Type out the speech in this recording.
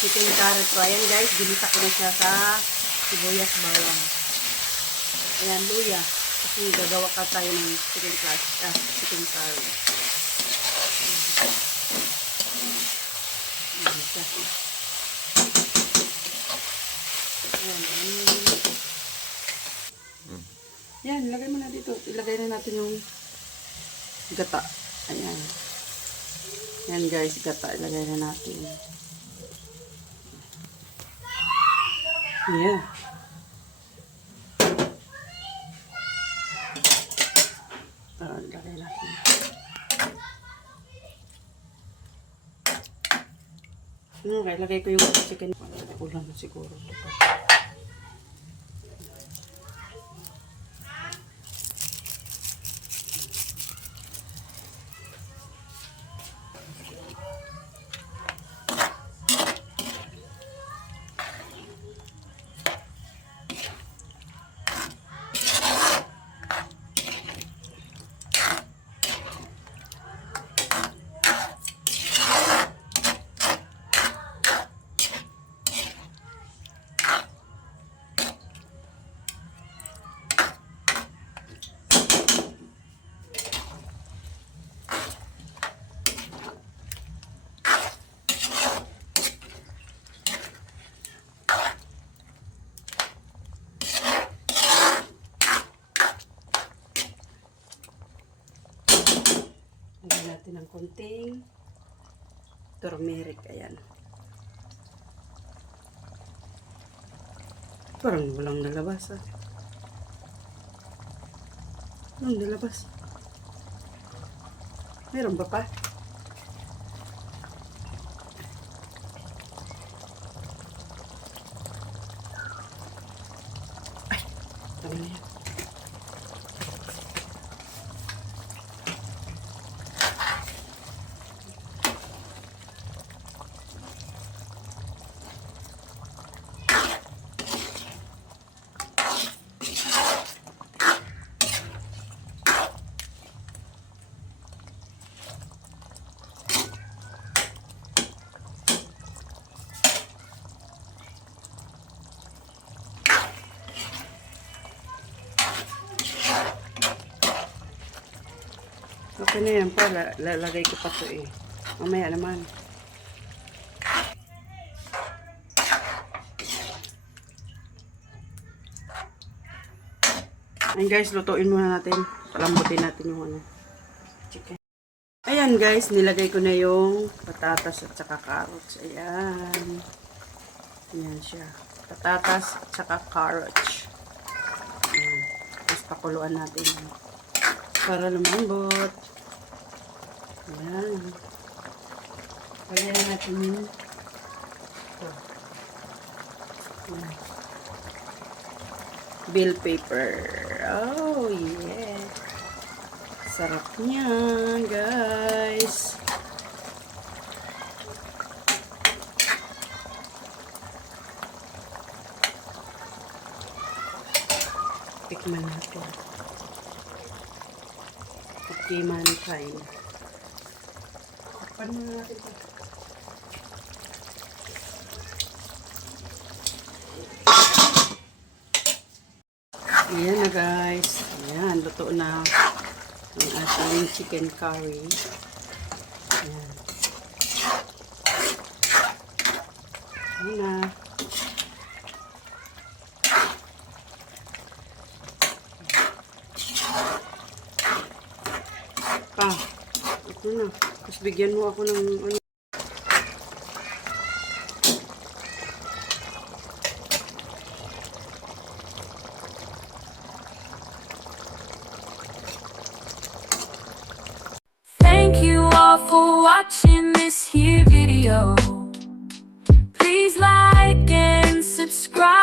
Chicken carrot ko. Ayan guys, ginisa ko na siya sa sibuyas bawang. Ayan, luya. Kasi gagawa ka tayo ng chicken carrot. Ah, chicken carrot. Ginisa. Ayan, ayan. Yan, ilagay mo na dito. Ilagay na natin yung gata. Ayan. Yan guys, gata. Ilagay na natin. Yeah. Ah, ilagay natin. Okay, ilagay ko yung chicken. Ulam siguro. Lagyan natin ng konting turmeric. Ayan. Parang walang nalabas ah. Walang nalabas. Meron ba pa? Okay na yan pa. La- Lalagay ko pa to eh. Mamaya naman. Ayan guys, lutuin muna natin. Palambutin natin yung ano. Chicken. Ayan guys, nilagay ko na yung patatas at saka carrots. Ayan. Ayan siya. Patatas at saka carrots. Ayan. Tapos pakuluan natin. Para lumambot. Ayan. Lagyan natin yung ito. Bill paper. Oh, yeah. Sarap niya, guys. Tikman natin. Tikman time. Tikman muna natin ito. Ayan na guys. Ayan, luto na ang ating chicken curry. Ayan. Ayan na. Pa, Ano na? Tapos bigyan mo ako ng ano. Thank you all for watching this here video. Please like and subscribe.